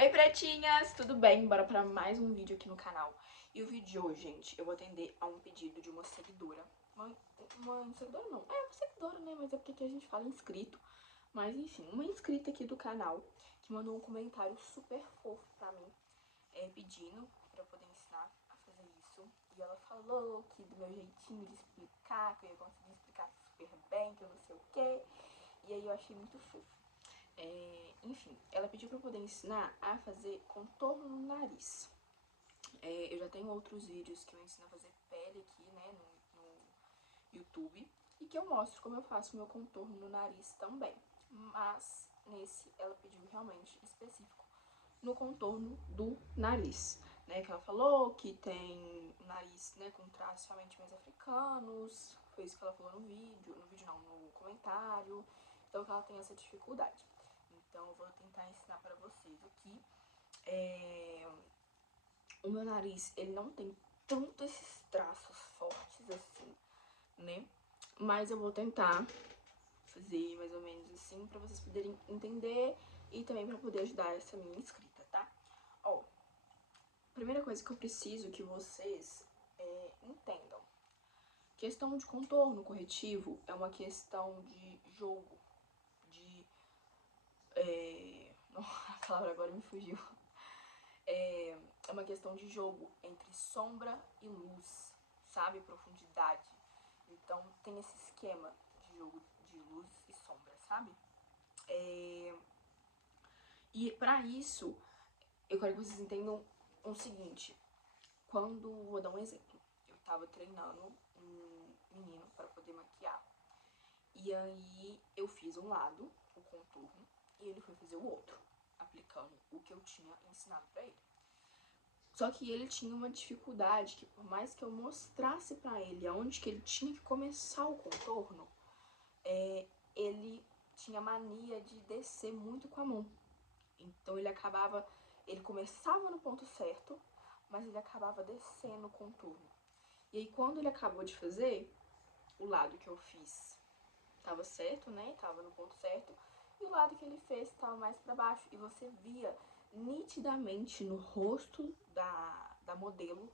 Oi, pretinhas! Tudo bem? Bora pra mais um vídeo aqui no canal. E o vídeo de hoje, gente, eu vou atender a um pedido de uma seguidora. Uma seguidora não, é uma seguidora, né? Mas é porque aqui a gente fala inscrito. Mas enfim, uma inscrita aqui do canal que mandou um comentário super fofo pra mim, pedindo pra eu poder ensinar a fazer isso. E ela falou que do meu jeitinho de explicar, que eu ia conseguir explicar super bem, que eu não sei o quê. E aí eu achei muito fofo. Enfim, ela pediu pra eu poder ensinar a fazer contorno no nariz. Eu já tenho outros vídeos que eu ensino a fazer pele aqui, né, no YouTube. E que eu mostro como eu faço meu contorno no nariz também. Mas nesse ela pediu realmente específico no contorno do nariz, né? Que ela falou que tem nariz, né, com traços realmente mais africanos. Foi isso que ela falou no vídeo não, no comentário. Então que ela tem essa dificuldade. Então eu vou tentar ensinar pra vocês aqui. O meu nariz, ele não tem tanto esses traços fortes assim, né? Mas eu vou tentar fazer mais ou menos assim pra vocês poderem entender e também pra poder ajudar essa minha inscrita, tá? Ó, primeira coisa que eu preciso que vocês entendam. Questão de contorno corretivo é uma questão de jogo, de... a palavra agora me fugiu. É uma questão de jogo entre sombra e luz, sabe? Profundidade. Então tem esse esquema de jogo de luz e sombra, sabe? E pra isso, eu quero que vocês entendam o seguinte. Vou dar um exemplo. Eu tava treinando um menino para poder maquiar. E aí eu fiz um lado, o contorno, e ele foi fazer o outro, aplicando o que eu tinha ensinado pra ele. Só que ele tinha uma dificuldade que por mais que eu mostrasse pra ele aonde que ele tinha que começar o contorno, ele tinha mania de descer muito com a mão. Então ele começava no ponto certo, mas ele acabava descendo o contorno. E aí quando ele acabou de fazer, o lado que eu fiz tava certo, né? Tava no ponto certo. E o lado que ele fez tava mais pra baixo. E você via nitidamente no rosto da modelo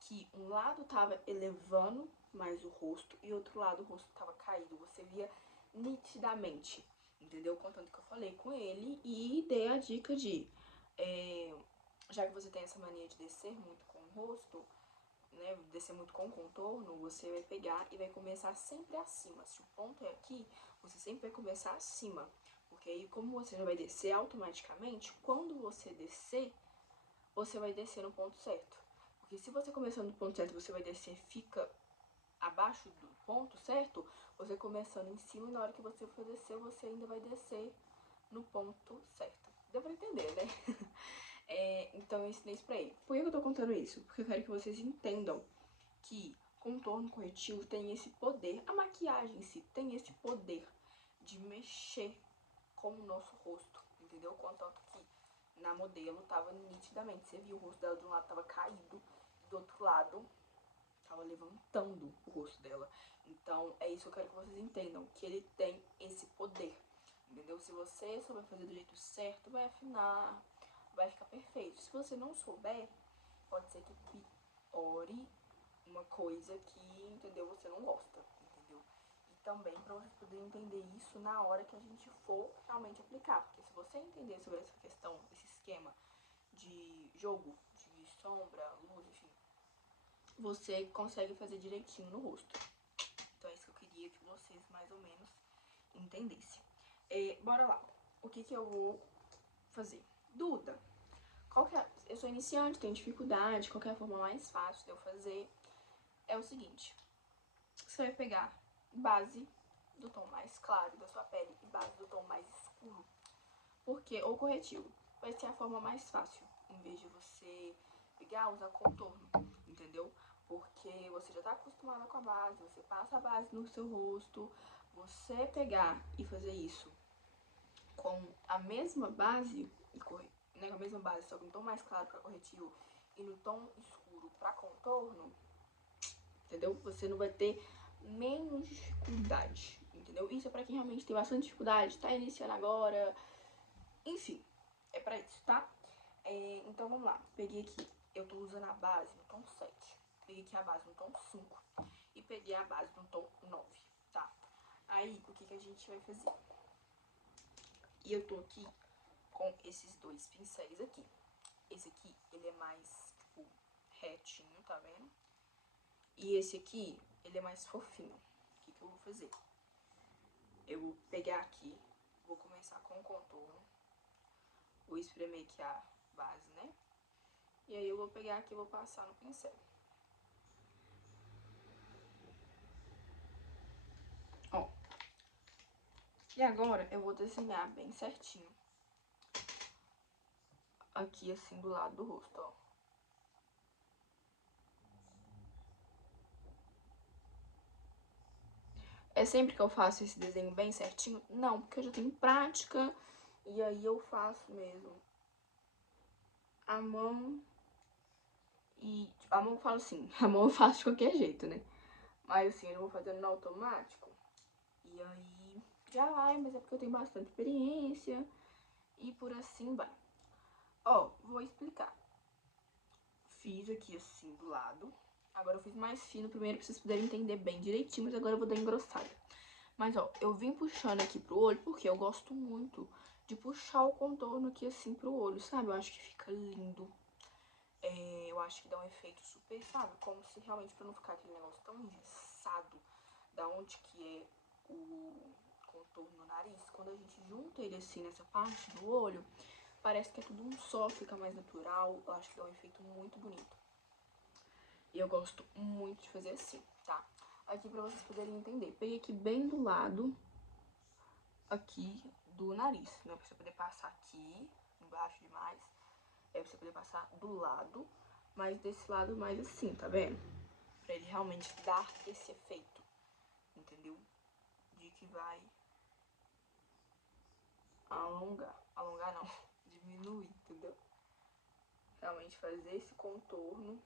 que um lado tava elevando mais o rosto e outro lado o rosto tava caído. Você via nitidamente, entendeu? Contanto que eu falei com ele e dei a dica de... já que você tem essa mania de descer muito com o rosto, né, descer muito com o contorno, você vai pegar e vai começar sempre acima. Se o ponto é aqui, você sempre vai começar acima. Porque aí, como você já vai descer automaticamente, quando você descer, você vai descer no ponto certo. Porque se você começando no ponto certo, você vai descer, fica abaixo do ponto certo, você começando em cima, e na hora que você for descer, você ainda vai descer no ponto certo. Deu pra entender, né? Então eu ensinei isso pra ele. Por que eu tô contando isso? Porque eu quero que vocês entendam que contorno corretivo tem esse poder, a maquiagem em si tem esse poder de mexer com o nosso rosto, entendeu? Contanto que na modelo tava nitidamente, você viu o rosto dela de um lado tava caído, e do outro lado tava levantando o rosto dela. Então é isso que eu quero que vocês entendam, que ele tem esse poder, entendeu? Se você souber fazer do jeito certo, vai afinar, vai ficar perfeito. Se você não souber, pode ser que piore uma coisa que, entendeu, você não gosta, entendeu? E também pra vocês poderem entender isso na hora que a gente for realmente aplicar. Porque se você entender sobre essa questão, esse esquema de jogo, de sombra, luz, enfim, você consegue fazer direitinho no rosto. Então é isso que eu queria que vocês mais ou menos entendessem. Bora lá. O que eu vou fazer? Duda, eu sou iniciante, tenho dificuldade, qual que é a forma mais fácil de eu fazer? É o seguinte, você vai pegar base do tom mais claro da sua pele e base do tom mais escuro. Porque, ou corretivo, vai ser a forma mais fácil, em vez de você pegar, usar contorno, entendeu? Porque você já tá acostumada com a base, você passa a base no seu rosto, você pegar e fazer isso com a mesma base, né, com a mesma base, só que no tom mais claro para corretivo e no tom escuro para contorno, entendeu? Você não vai ter menos dificuldade, entendeu? Isso é pra quem realmente tem bastante dificuldade, tá iniciando agora, enfim, é pra isso, tá? Então vamos lá, peguei aqui, eu tô usando a base no tom 7, peguei aqui a base no tom 5 e peguei a base no tom 9, tá? Aí, o que a gente vai fazer? E eu tô aqui com esses dois pincéis aqui. Esse aqui, ele é mais, tipo, retinho, tá vendo? E esse aqui, ele é mais fofinho. O que eu vou fazer? Eu vou pegar aqui, vou começar com o contorno. Vou espremer aqui a base, né? E aí eu vou pegar aqui e vou passar no pincel. Ó. E agora eu vou desenhar bem certinho. Aqui assim do lado do rosto, ó. É sempre que eu faço esse desenho bem certinho? Não, porque eu já tenho prática e aí eu faço mesmo. A mão e... a mão eu falo assim, a mão eu faço de qualquer jeito, né? Mas assim, eu vou fazendo no automático. E aí já vai, mas é porque eu tenho bastante experiência e por assim vai. Ó, vou explicar. Fiz aqui assim do lado. Agora eu fiz mais fino primeiro pra vocês poderem entender bem direitinho, mas agora eu vou dar engrossada. Mas ó, eu vim puxando aqui pro olho porque eu gosto muito de puxar o contorno aqui assim pro olho, sabe? Eu acho que fica lindo. Eu acho que dá um efeito super, sabe? Como se realmente pra não ficar aquele negócio tão engessado da onde que é o contorno no nariz. Quando a gente junta ele assim nessa parte do olho, parece que é tudo um só, fica mais natural. Eu acho que dá um efeito muito bonito. E eu gosto muito de fazer assim, tá? Aqui pra vocês poderem entender. Peguei aqui bem do lado, aqui do nariz, né? Pra você poder passar aqui, embaixo demais. Pra você poder passar do lado, mas desse lado mais assim, tá vendo? Pra ele realmente dar esse efeito, entendeu? De que vai alongar. Alongar não, diminuir, entendeu? Realmente fazer esse contorno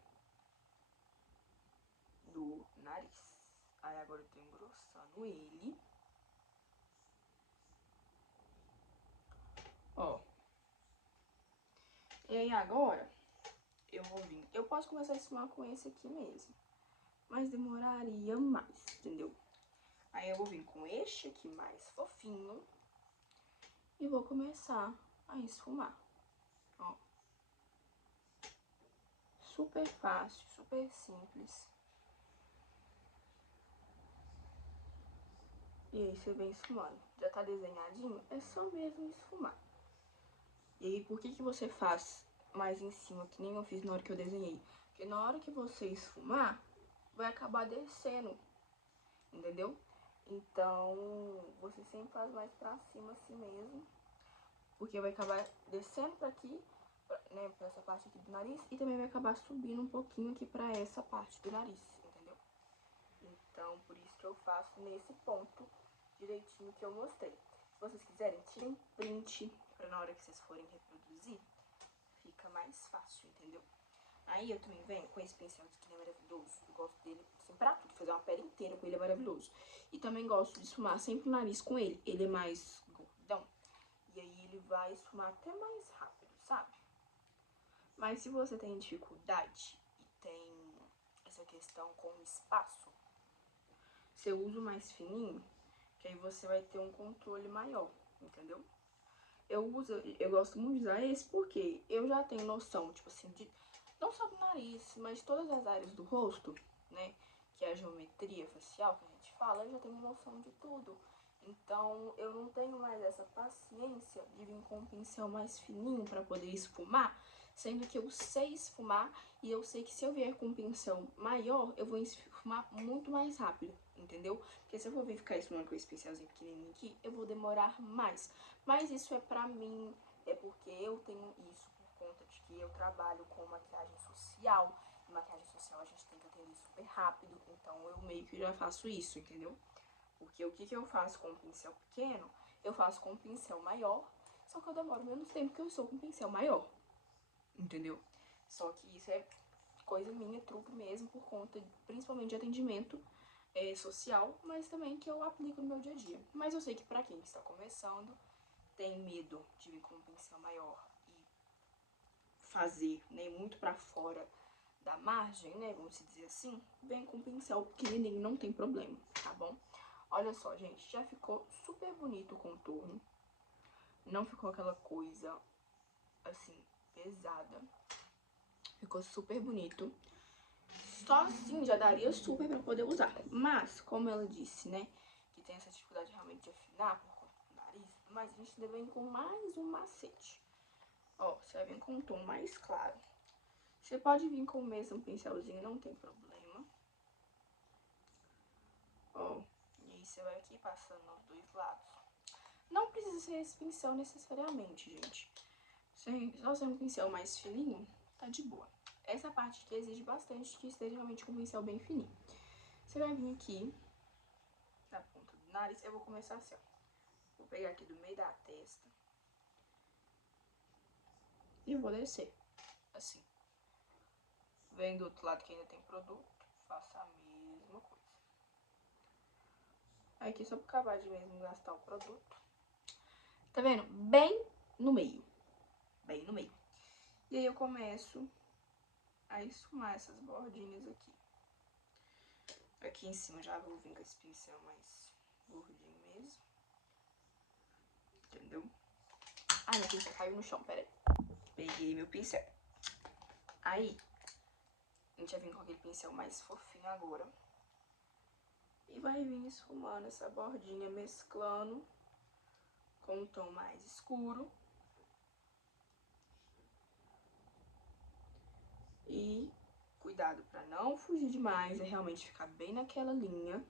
do nariz. Aí agora eu tô engrossando ele. Ó. E aí agora, eu vou vir... Eu posso começar a esfumar com esse aqui mesmo, mas demoraria mais, entendeu? Aí eu vou vir com este aqui mais fofinho e vou começar a esfumar, ó. Super fácil, super simples. E aí você vem esfumando. Já tá desenhadinho? É só mesmo esfumar. E aí, por que você faz mais em cima, que nem eu fiz na hora que eu desenhei? Porque na hora que você esfumar, vai acabar descendo, entendeu? Então, você sempre faz mais pra cima assim mesmo, porque vai acabar descendo pra aqui, né, pra essa parte aqui do nariz, e também vai acabar subindo um pouquinho aqui pra essa parte do nariz, entendeu? Então, por isso que eu faço nesse ponto direitinho que eu mostrei. Se vocês quiserem, tirem print pra na hora que vocês forem reproduzir, fica mais fácil, entendeu? Aí eu também venho com esse pincel aqui que é maravilhoso. Eu gosto dele assim, pra tudo, fazer uma pele inteira com ele é maravilhoso. E também gosto de esfumar sempre o nariz com ele. Ele é mais gordão. E aí ele vai esfumar até mais rápido, sabe? Mas se você tem dificuldade e tem essa questão com o espaço, você usa o mais fininho, que aí você vai ter um controle maior, entendeu? Eu gosto muito de usar esse porque eu já tenho noção, tipo assim, de não só do nariz, mas de todas as áreas do rosto, né? Que é a geometria facial que a gente fala, eu já tenho noção de tudo. Então, eu não tenho mais essa paciência de vir com um pincel mais fininho pra poder esfumar, sendo que eu sei esfumar e eu sei que se eu vier com um pincel maior, eu vou esfumar muito mais rápido, entendeu? Porque se eu for vir ficar esfumando com esse pincelzinho pequenininho aqui, eu vou demorar mais. Mas isso é pra mim, é porque eu tenho isso por conta de que eu trabalho com maquiagem social. E maquiagem social a gente tem que atender super rápido, então eu meio que já faço isso, entendeu? Porque o que eu faço com um pincel pequeno, eu faço com um pincel maior, só que eu demoro menos tempo que eu sou com um pincel maior, entendeu? Só que isso é coisa minha, truque mesmo, por conta, principalmente de atendimento social, mas também que eu aplico no meu dia a dia. Mas eu sei que pra quem está começando, tem medo de vir com um pincel maior fazer, né, muito pra fora da margem, né, vamos dizer assim, vem com pincel pequenininho, não tem problema, tá bom? Olha só, gente, já ficou super bonito o contorno. Não ficou aquela coisa, assim, pesada. Ficou super bonito. Só assim já daria super pra poder usar. Mas, como ela disse, né, que tem essa dificuldade realmente de afinar por conta do nariz, mas a gente deve vir com mais um macete. Ó, você vai vir com um tom mais claro. Você pode vir com o mesmo pincelzinho, não tem problema. Ó, e aí você vai aqui passando nos dois lados. Não precisa ser esse pincel necessariamente, gente. Só ser um pincel mais fininho, tá de boa. Essa parte aqui exige bastante que esteja realmente com um pincel bem fininho. Você vai vir aqui, na ponta do nariz, eu vou começar assim, ó. Vou pegar aqui do meio da testa. E vou descer, assim. Vem do outro lado que ainda tem produto, faço a mesma coisa. Aqui só pra acabar de mesmo gastar o produto. Tá vendo? Bem no meio. Bem no meio. E aí eu começo a esfumar essas bordinhas aqui. Aqui em cima já vou vir com esse pincel mais gordinho mesmo. Entendeu? Ai, meu pincel caiu no chão, peraí. Peguei meu pincel. Aí, a gente vai vir com aquele pincel mais fofinho agora. E vai vir esfumando essa bordinha, mesclando com um tom mais escuro. E cuidado pra não fugir demais, é realmente ficar bem naquela linha.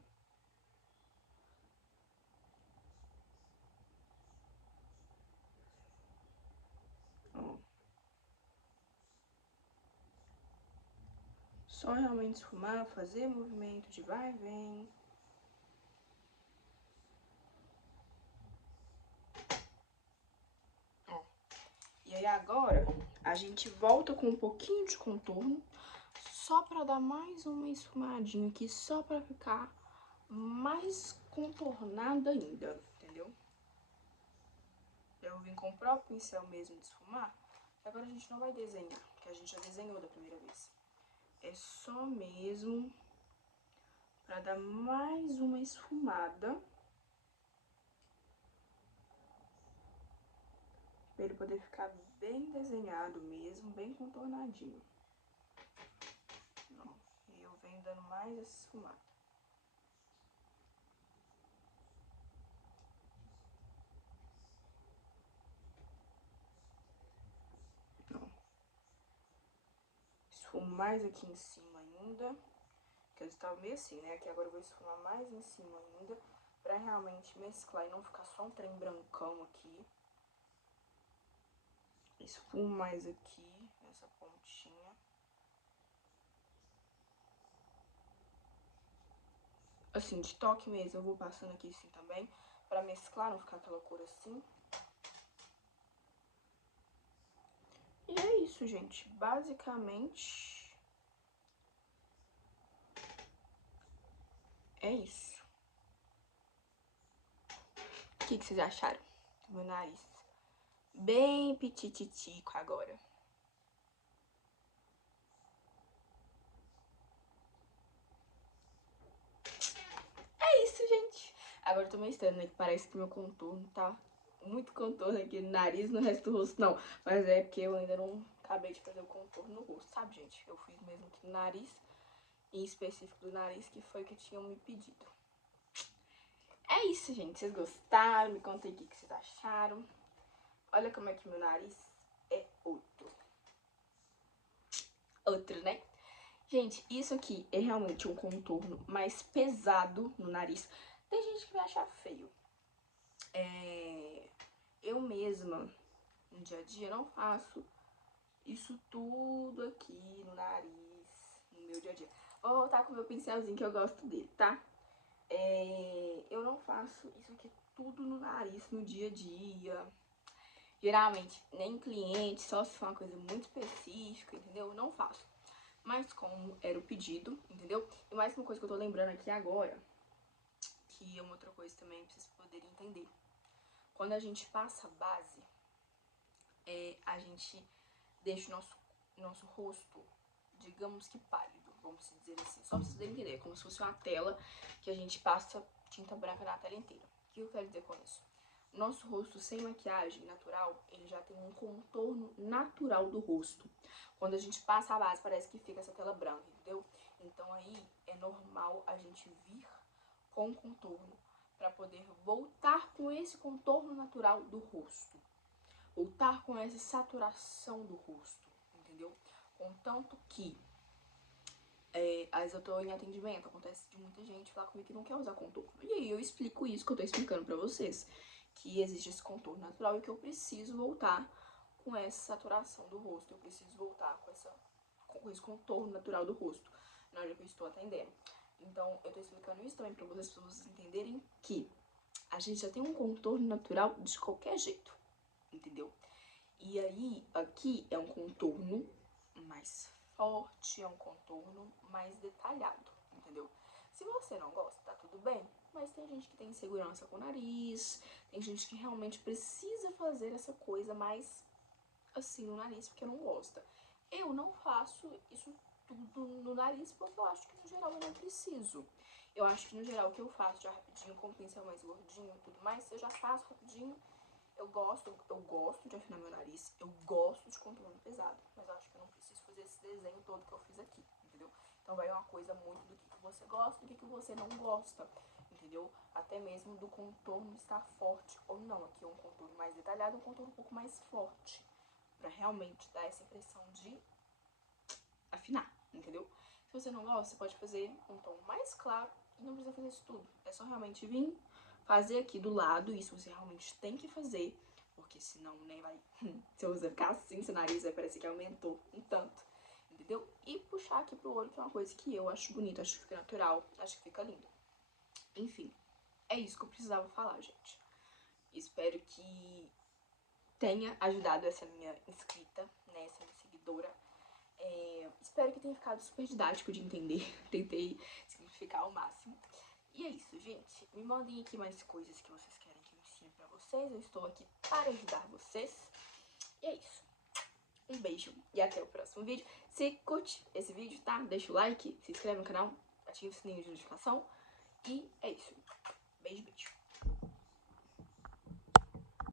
Ó. Só realmente esfumar, fazer movimento de vai e vem. Ó. E aí agora, a gente volta com um pouquinho de contorno, só pra dar mais uma esfumadinha aqui, só pra ficar mais contornada ainda, entendeu? Eu vim com o próprio pincel mesmo de esfumar, agora a gente não vai desenhar, porque a gente já desenhou da primeira vez. É só mesmo pra dar mais uma esfumada. Pra ele poder ficar bem desenhado mesmo, bem contornadinho. Ó, e eu venho dando mais essa esfumada. Ó. Esfumo mais aqui em cima ainda. Que eu estava meio assim, né? Aqui agora eu vou esfumar mais em cima ainda. Pra realmente mesclar e não ficar só um trem brancão aqui. Esfumo mais aqui, nessa pontinha. Assim, de toque mesmo, eu vou passando aqui assim também. Pra mesclar, não ficar aquela cor assim. E é isso, gente. Basicamente, é isso. O que vocês acharam do meu nariz? Bem pitititico agora. É isso, gente. Agora eu tô meio estranho, né? Que parece que meu contorno tá muito contorno aqui no nariz, no resto do rosto não. Mas é porque eu ainda não acabei de fazer o contorno no rosto, sabe, gente? Eu fiz mesmo aqui no nariz, em específico do nariz, que foi o que tinham me pedido. É isso, gente. Vocês gostaram? Me contem o que vocês acharam. Olha como é que meu nariz é outro. Outro, né? Gente, isso aqui é realmente um contorno mais pesado no nariz. Tem gente que vai achar feio. Eu mesma, no dia a dia, não faço isso tudo aqui no nariz, no meu dia a dia. Vou voltar com o meu pincelzinho que eu gosto dele, tá? Eu não faço isso aqui tudo no nariz no dia a dia. Geralmente, nem cliente, só se for uma coisa muito específica, entendeu? Eu não faço. Mas como era o pedido, entendeu? E mais uma coisa que eu tô lembrando aqui agora, que é uma outra coisa também pra vocês poderem entender. Quando a gente passa base, a gente deixa o nosso rosto, digamos que pálido, vamos dizer assim. Só pra vocês entenderem, é como se fosse uma tela que a gente passa tinta branca na tela inteira. O que eu quero dizer com isso? Nosso rosto sem maquiagem natural, ele já tem um contorno natural do rosto. Quando a gente passa a base, parece que fica essa tela branca, entendeu? Então aí é normal a gente vir com contorno para poder voltar com esse contorno natural do rosto. Voltar com essa saturação do rosto, entendeu? Contanto que às vezes eu tô em atendimento, acontece de muita gente falar comigo que não quer usar contorno. E aí eu explico isso que eu tô explicando pra vocês. Que existe esse contorno natural e que eu preciso voltar com essa saturação do rosto. Eu preciso voltar com esse contorno natural do rosto na hora que eu estou atendendo. Então eu tô explicando isso também pra vocês entenderem que a gente já tem um contorno natural de qualquer jeito, entendeu? E aí, aqui é um contorno mais forte, é um contorno mais detalhado, entendeu? Se você não gosta, tá tudo bem, mas tem gente que tem insegurança com o nariz, tem gente que realmente precisa fazer essa coisa mais assim no nariz porque não gosta. Eu não faço isso tudo no nariz porque eu acho que no geral eu não preciso. Eu acho que no geral o que eu faço já rapidinho, como pincel mais gordinho e tudo mais, eu já faço rapidinho. Eu gosto de afinar meu nariz, eu gosto de contorno pesado, mas eu acho que eu não preciso fazer esse desenho todo que eu fiz aqui, entendeu? Então vai uma coisa muito do que você gosta, do que você não gosta, entendeu? Até mesmo do contorno estar forte ou não. Aqui é um contorno mais detalhado, um contorno um pouco mais forte, pra realmente dar essa impressão de afinar, entendeu? Se você não gosta, você pode fazer um tom mais claro e não precisa fazer isso tudo. É só realmente vir fazer aqui do lado, isso você realmente tem que fazer, porque senão nem vai... Se você ficar assim, seu nariz vai parecer que aumentou um tanto, entendeu? E puxar aqui pro olho, que é uma coisa que eu acho bonita, acho que fica natural, acho que fica lindo. Enfim, é isso que eu precisava falar, gente. Espero que tenha ajudado essa minha inscrita, né, essa minha seguidora. Espero que tenha ficado super didático de entender. Tentei simplificar ao máximo. E é isso, gente. Me mandem aqui mais coisas que vocês querem que eu ensine pra vocês. Eu estou aqui para ajudar vocês. E é isso. Um beijo e até o próximo vídeo. Se curte esse vídeo, tá? Deixa o like, se inscreve no canal, ativa o sininho de notificação. E é isso. Beijo, beijo.